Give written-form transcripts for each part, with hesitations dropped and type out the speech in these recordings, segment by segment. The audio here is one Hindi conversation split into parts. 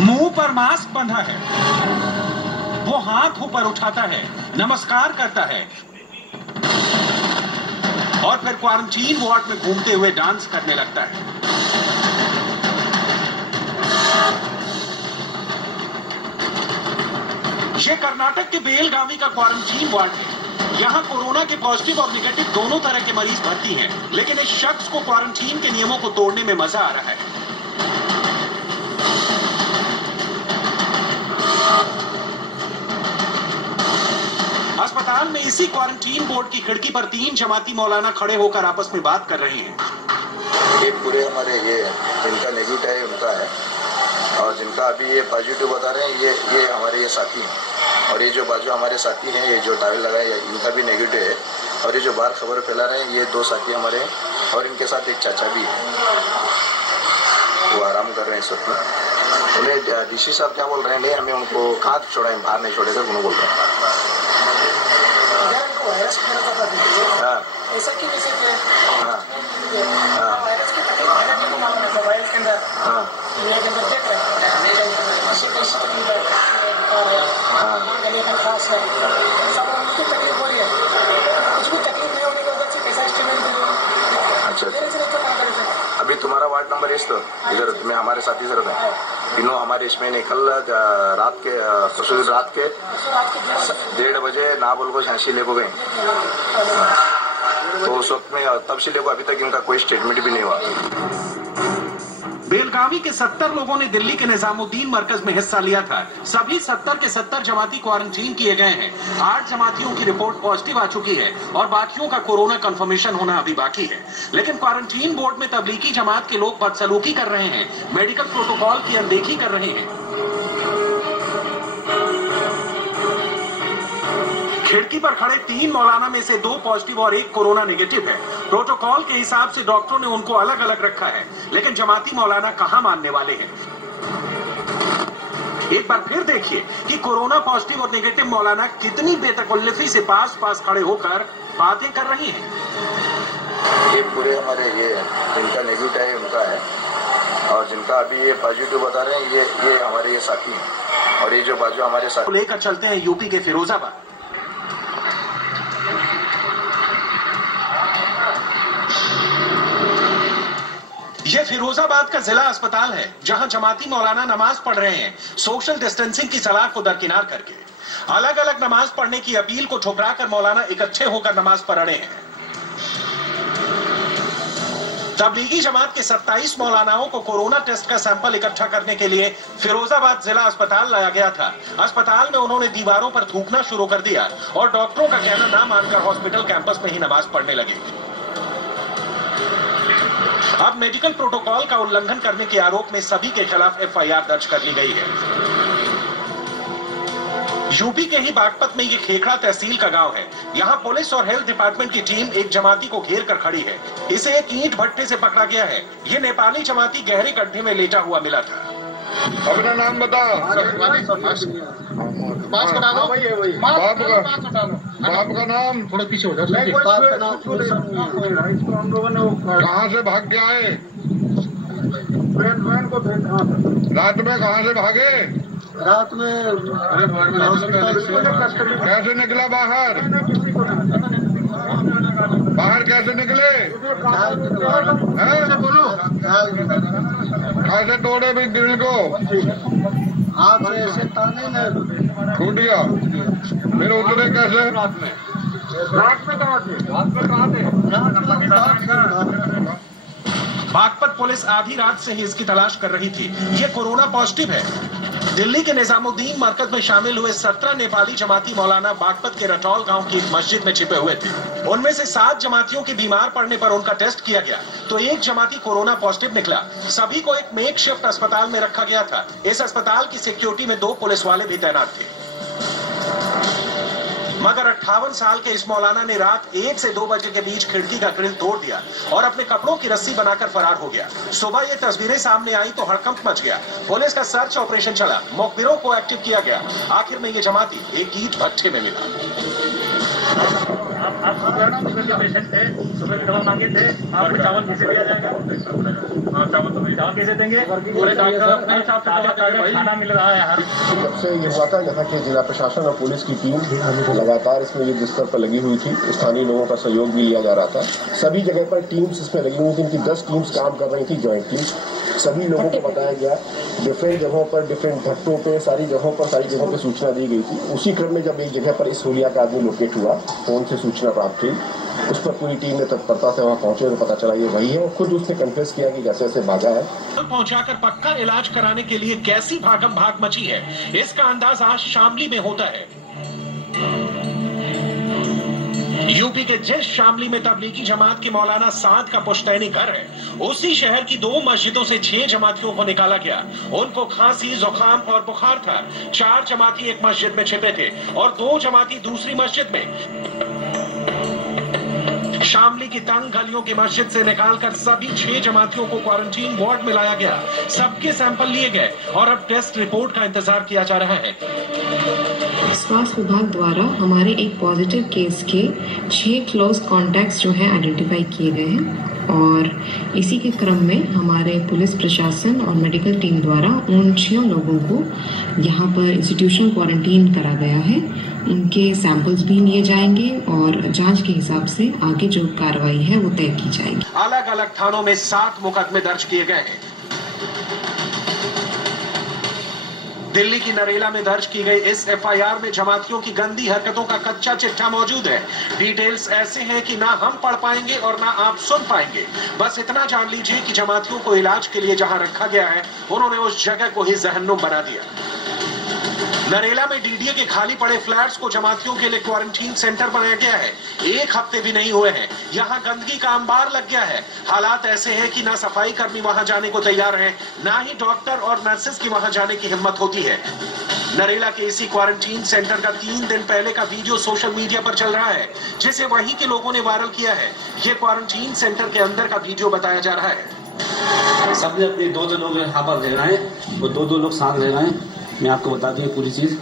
मुंह पर मास्क बंधा है, वो हाथ ऊपर उठाता है, नमस्कार करता है और फिर क्वारंटीन वार्ड में घूमते हुए डांस करने लगता है। ये कर्नाटक के बेलगावी का क्वारंटीन वार्ड है। यहाँ कोरोना के पॉजिटिव और नेगेटिव दोनों तरह के मरीज भर्ती हैं, लेकिन इस शख्स को क्वारंटीन के नियमों को तोड़ने में मजा आ रहा है। अस्पताल में इसी क्वारंटीन बोर्ड की खिड़की पर 3 जमाती मौलाना खड़े होकर आपस में बात कर रहे हैं। ये पूरे हमारे ये जिनका नेगेटिव है उनका है, और जिनका अभी ये पॉजिटिव बता रहे हैं ये हमारे ये साथी हैं, और ये जो बाजू हमारे साथी हैं, ये जो टावल लगाए इनका भी नेगेटिव है, और ये जो बाहर खबर फैला रहे हैं ये 2 साथी हमारे हैं, और इनके साथ एक चाचा भी है, वो आराम कर रहे हैं इस वक्त में। बोले डीसी साहब क्या बोल रहे हैं, नहीं हमें उनको कहाँ छोड़ा है, बाहर नहीं छोड़ेगा, उन्होंने बोल रहे हैं। हाँ ऐसा क्यों वैसे किया? हाँ वायरस की तकलीफ है कि नहीं मालूम है, मोबाइल के अंदर हाँ दुनिया के अंदर देख रहे हैं कैसी कैसी तकलीफ है, बुखार है, गले का खास है, सब उनकी तकलीफ हो रही है। कुछ भी तकलीफ नहीं होने की वजह से कैसा एस्टिमेट दे रहे हैं। अच्छा मेरे से नहीं तो काम करेंगे। अभी तुम्हारा वार्ड नंबर इस तो इधर तुम्हें हमारे साथी सर है तीनों हमारे इसमें ने कल रात के 1:30 बजे ना बोल को झांसी ले को गए, तो उस वक्त में तब से लेको अभी तक इनका कोई स्टेटमेंट भी नहीं हुआ। बेलगावी के 70 लोगों ने दिल्ली के निजामुद्दीन मरकज में हिस्सा लिया था। सभी 70 के 70 जमाती क्वारंटीन किए गए हैं। 8 जमातियों की रिपोर्ट पॉजिटिव आ चुकी है और बाकियों का कोरोना कंफर्मेशन होना अभी बाकी है। लेकिन क्वारंटीन बोर्ड में तबलीगी जमात के लोग बदसलूकी कर रहे हैं, मेडिकल प्रोटोकॉल की अनदेखी कर रहे हैं। खिड़की पर खड़े 3 मौलाना में से 2 पॉजिटिव और 1 कोरोना नेगेटिव है। प्रोटोकॉल के हिसाब से डॉक्टरों ने उनको अलग अलग रखा है, लेकिन जमाती मौलाना कहां मानने वाले हैं। एक बार फिर देखिए कि कोरोना पॉजिटिव और नेगेटिव मौलाना कितनी बेतकल्लुफी से पास पास खड़े होकर बातें कर रही हैं। ये पूरे हमारे ये जिनका नेगेटिव है उनका है, और जिनका अभी ये पॉजिटिव बता रहे हैं ये हमारे ये साथी हैं, और ये जो बाजू हमारे साथी लेकर चलते हैं यूपी के फिरोजाबाद। ये फिरोजाबाद का जिला अस्पताल है, जहां जमाती मौलाना नमाज पढ़ रहे हैं, सोशल डिस्टेंसिंग की सलाह को दरकिनार करके। अलग अलग नमाज पढ़ने की अपील को ठुकराकर मौलाना इकट्ठे होकर नमाज पढ़ रहे हैं। तबलीगी जमात के 27 मौलानाओं को कोरोना टेस्ट का सैंपल इकट्ठा करने के लिए फिरोजाबाद जिला अस्पताल लाया गया था। अस्पताल में उन्होंने दीवारों पर थूकना शुरू कर दिया और डॉक्टरों का कहना ना मानकर हॉस्पिटल कैंपस में ही नमाज पढ़ने लगे। अब मेडिकल प्रोटोकॉल का उल्लंघन करने के आरोप में सभी के खिलाफ एफआईआर दर्ज कर ली गई है। यूपी के ही बागपत में ये खेखड़ा तहसील का गांव है। यहाँ पुलिस और हेल्थ डिपार्टमेंट की टीम एक जमाती को घेर कर खड़ी है। इसे एक ईंट भट्टे से पकड़ा गया है। ये नेपाली जमाती गहरे गड्ढे में लेटा हुआ मिला था। अपना नाम बताओ। बाप का नाम थोड़ा पीछे हो जाओ। कहाँ से भाग के आए? रात में कहाँ से भागे? रात में कैसे निकला बाहर? बाहर कैसे निकले? कैसे तोड़े भी दिल को? हाथ से ऐसे ताने न टूट गया। फिर उतरे कैसे? रात में कहाँ थे? बागपत पुलिस आधी रात से ही इसकी तलाश कर रही थी। ये कोरोना पॉजिटिव है। दिल्ली के निजामुद्दीन मरकज में शामिल हुए 17 नेपाली जमाती मौलाना बागपत के रटौल गांव की एक मस्जिद में छिपे हुए थे। उनमें से 7 जमातियों के बीमार पड़ने पर उनका टेस्ट किया गया तो 1 जमाती कोरोना पॉजिटिव निकला। सभी को एक मेकशिफ्ट अस्पताल में रखा गया था। इस अस्पताल की सिक्योरिटी में 2 पुलिस वाले भी तैनात थे। मगर 58 साल के इस मौलाना ने रात 1 से 2 बजे के बीच खिड़की का ग्रिल तोड़ दिया और अपने कपड़ों की रस्सी बनाकर फरार हो गया। सुबह ये तस्वीरें सामने आई तो हड़कंप मच गया। पुलिस का सर्च ऑपरेशन चला, मुखबिरों को एक्टिव किया गया। आखिर में ये जमाती एक ईंट भट्टे में मिला। आप शुगर के पेशेंट थे, शुगर की दवा मांगे थे, आपको चावल कैसे दिया जाएगा? चावल कैसे देंगे? पूरे डॉक्टर अपने हिसाब से खाना मिल रहा है हर। जब से ये हुआ था, जैसा कि जिला प्रशासन और पुलिस की टीम लगातार इसमें युद्ध स्तर पर लगी हुई थी, स्थानीय लोगों का सहयोग भी लिया जा रहा था। सभी जगह पर टीम्स इसमें लगी हुई थी, इनकी 10 टीम्स काम कर रही थी, जॉइंट टीम्स। सभी लोगों को बताया गया, डिफरेंट जगहों पर, डिफरेंट भट्टों पे, सारी जगहों पर सूचना दी गई थी। उसी क्रम में जब एक जगह पर इस होलिया का आदमी लोकेट हुआ, फोन से सूचना प्राप्त हुई, उस पर पूरी टीम ने तत्परता से वहाँ पहुंचे तो पता चला ये वही है। और खुद उसने कन्फेस किया कि जैसे जैसे भागा है। पहुंचाकर पक्का इलाज कराने के लिए कैसी भागम भाग मची है, इसका अंदाज आज शामली में होता है। यूपी के जिस शामली में तबलीगी जमात के मौलाना साद का पुश्तैनी घर है, उसी शहर की 2 मस्जिदों से 6 जमातियों को निकाला गया। उनको खांसी, जुकाम और बुखार था। 4 जमाती एक मस्जिद में छिपे थे और 2 जमाती दूसरी मस्जिद में। शामली की तंग गलियों की मस्जिद से निकालकर सभी 6 जमातियों को क्वारंटीन वार्ड में लाया गया। सबके सैंपल लिए गए और अब टेस्ट रिपोर्ट का इंतजार किया जा रहा है। स्वास्थ्य विभाग द्वारा हमारे एक पॉजिटिव केस के 6 क्लोज कॉन्टैक्ट्स जो हैं आइडेंटिफाई किए गए हैं और इसी के क्रम में हमारे पुलिस प्रशासन और मेडिकल टीम द्वारा उन 6 लोगों को यहाँ पर इंस्टीट्यूशनल क्वारंटीन करा गया है। उनके सैंपल्स भी लिए जाएंगे और जांच के हिसाब से आगे जो कार्रवाई है वो तय की जाएगी। अलग अलग थानों में 7 मुकदमे दर्ज किए गए हैं। दिल्ली की नरेला में दर्ज की गई इस एफआईआर में जमातियों की गंदी हरकतों का कच्चा चिट्ठा मौजूद है। डिटेल्स ऐसे हैं कि ना हम पढ़ पाएंगे और ना आप सुन पाएंगे। बस इतना जान लीजिए कि जमातियों को इलाज के लिए जहां रखा गया है, उन्होंने उस जगह को ही जहन्नुम बना दिया। नरेला में डीडीए के खाली पड़े फ्लैट्स को जमातियों के लिए क्वारंटीन सेंटर बनाया गया है। 1 हफ्ते भी नहीं हुए हैं, यहाँ गंदगी का अंबार लग गया है। हालात ऐसे हैं कि ना सफाई कर्मी वहां जाने को तैयार है, ना ही डॉक्टर और नर्सेस की वहां जाने की हिम्मत होती है। नरेला के इसी क्वारंटीन सेंटर का 3 दिन पहले का वीडियो सोशल मीडिया पर चल रहा है, जिसे वहीं के लोगों ने वायरल किया है। ये क्वारंटीन सेंटर के अंदर का वीडियो बताया जा रहा है। सबने अपने 2 लोग यहाँ पर रह रहे हैं, वो 2 लोग साथ रह रहे हैं। मैं आपको बता दूँ पूरी चीज़।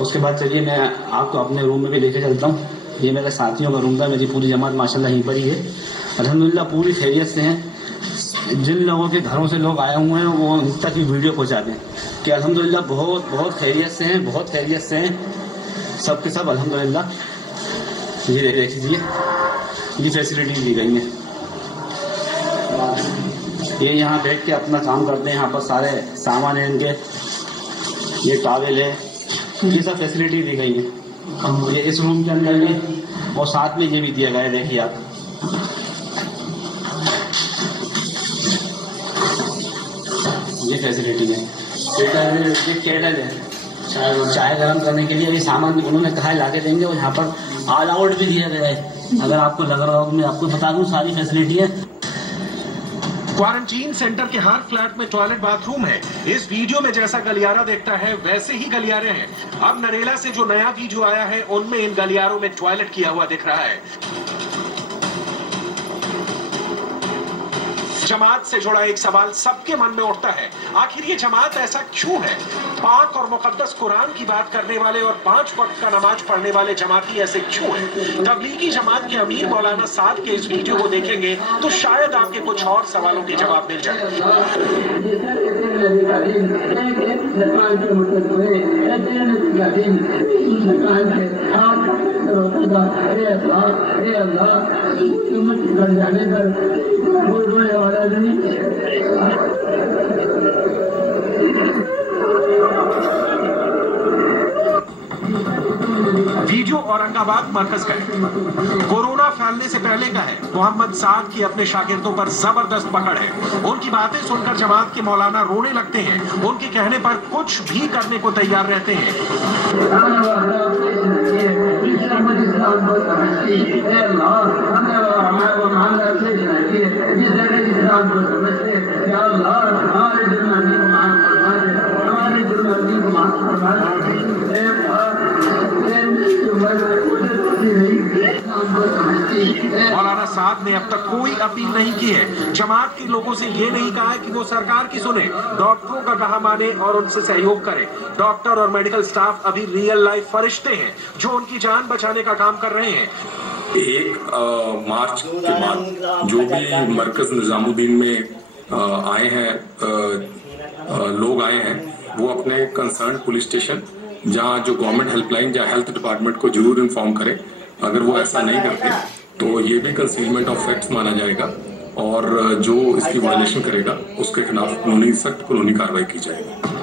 उसके बाद चलिए मैं आपको अपने रूम में भी लेके चलता हूँ। ये मेरे साथियों का रूम था, मेरी पूरी जमात माशाल्लाह यहीं पर ही है। अल्हम्दुलिल्लाह पूरी खैरियत से हैं। जिन लोगों के घरों से लोग आए हुए हैं वो उन तक भी वीडियो पहुँचा दें कि अल्हम्दुलिल्लाह बहुत खैरियत से हैं, बहुत खैरियत से हैं सब के सब अल्हम्दुलिल्लाह। ये देख लीजिए, ये फैसिलिटी दी गई है। ये यहाँ बैठ के अपना काम करते हैं। यहाँ पर सारे सामान हैं इनके, ये टॉवेल है, ये सब फैसिलिटी दी गई है। ये इस रूम के अंदर भी और साथ में ये भी दिया गया है, देखिए आप। ये फैसिलिटी है। ये केटल है, चाय गर्म करने के लिए ये सामान उन्होंने कहा है ला के देंगे। और यहाँ पर ऑल आउट भी दिया गया है। अगर आपको लग रहा हो, मैं आपको बता दूँ सारी फैसिलिटी है। क्वारंटीन सेंटर के हर फ्लैट में टॉयलेट बाथरूम है। इस वीडियो में जैसा गलियारा देखता है वैसे ही गलियारे हैं। अब नरेला से जो नया वीडियो आया है उनमें इन गलियारों में टॉयलेट किया हुआ दिख रहा है। जमात से जुड़ा एक सवाल सबके मन में उठता है, आखिर ये जमात ऐसा क्यों है? पाक और मुकद्दस कुरान की बात करने वाले और 5 वक्त का नमाज पढ़ने वाले जमाती ऐसे क्यों हैं? तबलीगी जमात के अमीर मौलाना साद के इस वीडियो को देखेंगे तो शायद आपके कुछ और सवालों के जवाब मिल जाए। वीडियो औरंगाबाद मरकज का है। कोरोना फैलने से पहले का है। मोहम्मद साद की अपने शागिर्दों पर जबरदस्त पकड़ है। उनकी बातें सुनकर जमात के मौलाना रोने लगते हैं। उनके कहने पर कुछ भी करने को तैयार रहते हैं। मौलाना साद ने अब तक कोई अपील नहीं की है। जमात के लोगों से ये नहीं कहा है कि वो सरकार की सुने, डॉक्टरों का कहा माने और उनसे सहयोग करें। डॉक्टर और मेडिकल स्टाफ अभी रियल लाइफ फरिश्ते हैं जो उनकी जान बचाने का काम कर रहे हैं। 1 मार्च के बाद जो भी मरकज निजामुद्दीन में आए हैं लोग आए हैं, वो अपने कंसर्न पुलिस स्टेशन जहाँ जो गवर्नमेंट हेल्पलाइन या हेल्थ डिपार्टमेंट को जरूर इन्फॉर्म करें। अगर वो ऐसा नहीं करते तो ये भी कंसीलमेंट ऑफ फैक्ट्स माना जाएगा और जो इसकी वायलेशन करेगा उसके खिलाफ सख्त कानूनी कार्रवाई की जाएगी।